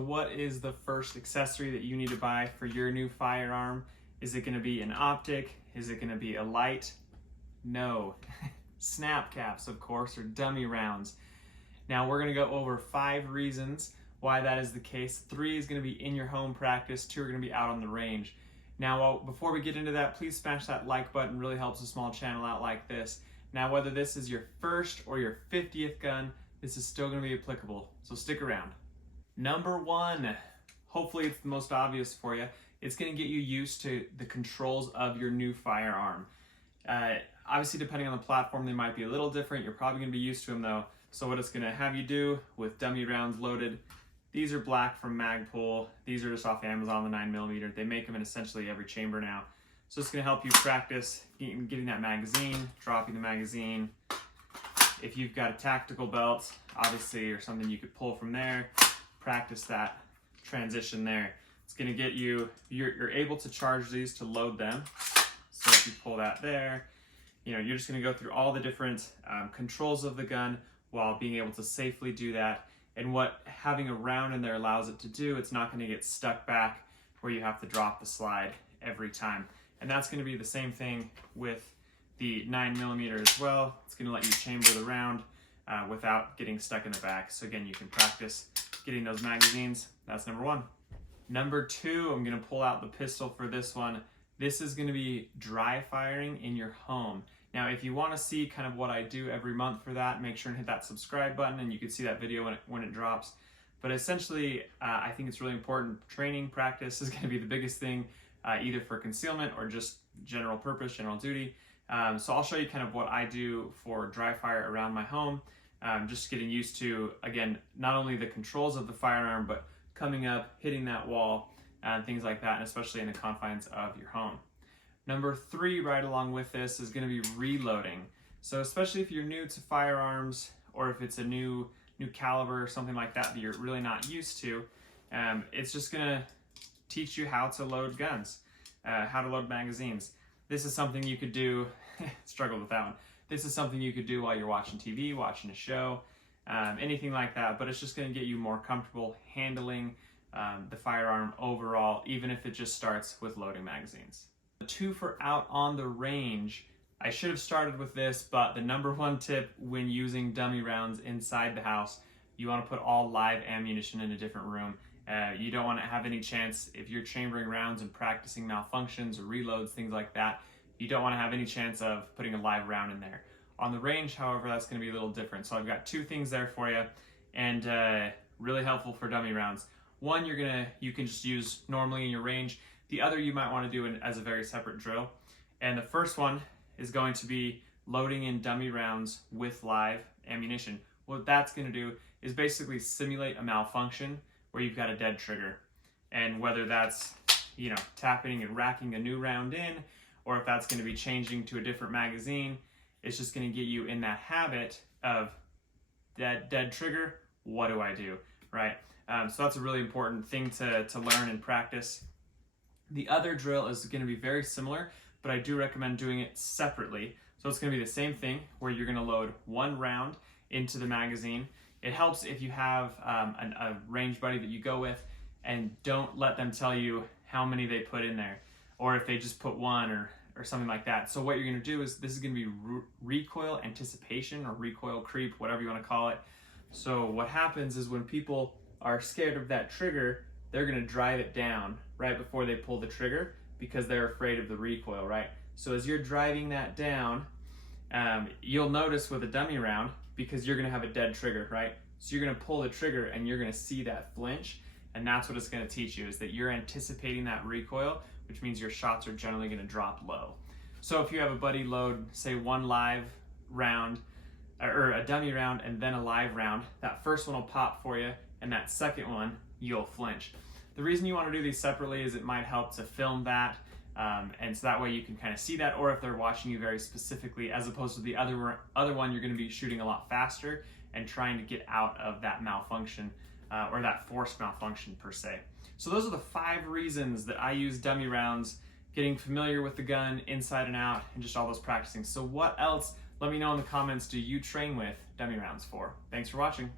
What is the first accessory that you need to buy for your new firearm? Is it going to be an optic? Is it going to be a light? No. Snap caps, of course, or dummy rounds. Now we're going to go over 5 reasons why that is the case. 3 is going to be in your home practice, 2 are going to be out on the range. Now before we get into that, please smash that like button. It really helps a small channel out like this. Now whether this is your first or your 50th gun, this is still going to be applicable, so stick around. Number 1, hopefully it's the most obvious for you. It's going to get you used to the controls of your new firearm. Obviously, depending on the platform, they might be a little different. You're probably going to be used to them though. So what it's going to have you do with dummy rounds loaded, these are black from Magpul. These are just off Amazon, the 9mm. They make them in essentially every chamber now. So it's going to help you practice getting that magazine, dropping the magazine. If you've got a tactical belt, obviously, or something you could pull from there, practice that transition there. It's going to get you, you're able to charge these to load them. So if you pull that there, you're just going to go through all the different controls of the gun while being able to safely do that. And what having a round in there allows it to do, it's not going to get stuck back where you have to drop the slide every time. And that's going to be the same thing with the 9mm as well. It's going to let you chamber the round without getting stuck in the back. So again, you can practice getting those magazines. That's number 1. Number 2, I'm going to pull out the pistol for this one. This is going to be dry firing in your home. Now, if you want to see kind of what I do every month for that, make sure and hit that subscribe button and you can see that video when it drops. But essentially, I think it's really important. Training practice is going to be the biggest thing, either for concealment or just general purpose, general duty. So I'll show you kind of what I do for dry fire around my home. Just getting used to, again, not only the controls of the firearm, but coming up, hitting that wall, and things like that, and especially in the confines of your home. Number 3, right along with this, is going to be reloading. So especially if you're new to firearms, or if it's a new caliber or something like that you're really not used to, it's just going to teach you how to load guns, how to load magazines. This is something you could do, struggled with that one. This is something you could do while you're watching TV, watching a show, anything like that, but it's just going to get you more comfortable handling the firearm overall, even if it just starts with loading magazines. 2 for out on the range. I should have started with this, but the number 1 tip when using dummy rounds inside the house, you want to put all live ammunition in a different room. You don't want to have any chance, if you're chambering rounds and practicing malfunctions or reloads, things like that, you don't want to have any chance of putting a live round in there. On the range, however, that's going to be a little different. So I've got 2 things there for you, and really helpful for dummy rounds. One, you can just use normally in your range. The other you might want to do as a very separate drill. And the first one is going to be loading in dummy rounds with live ammunition. What that's going to do is basically simulate a malfunction where you've got a dead trigger. And whether that's, tapping and racking a new round in, or if that's going to be changing to a different magazine, it's just going to get you in that habit of dead trigger, what do I do, right? So that's a really important thing to learn and practice. The other drill is going to be very similar, but I do recommend doing it separately. So it's going to be the same thing where you're going to load 1 round into the magazine. It helps if you have a range buddy that you go with, and don't let them tell you how many they put in there, or if they just put 1 or something like that. So what you're going to do is, this is going to be recoil anticipation or recoil creep, whatever you want to call it. So what happens is when people are scared of that trigger, they're going to drive it down right before they pull the trigger because they're afraid of the recoil, right? So as you're driving that down, you'll notice with a dummy round, because you're going to have a dead trigger, right? So you're going to pull the trigger and you're going to see that flinch, and that's what it's going to teach you, is that you're anticipating that recoil, which means your shots are generally going to drop low. So if you have a buddy load, say 1 live round, or a dummy round and then a live round, that first one will pop for you, and that second one, you'll flinch. The reason you want to do these separately is it might help to film that, and so that way you can kind of see that, or if they're watching you very specifically, as opposed to the other one, you're going to be shooting a lot faster and trying to get out of that malfunction, or that forced malfunction per se. So those are the 5 reasons that I use dummy rounds, getting familiar with the gun inside and out, and just all those practicing. So what else, let me know in the comments, do you train with dummy rounds for? Thanks for watching.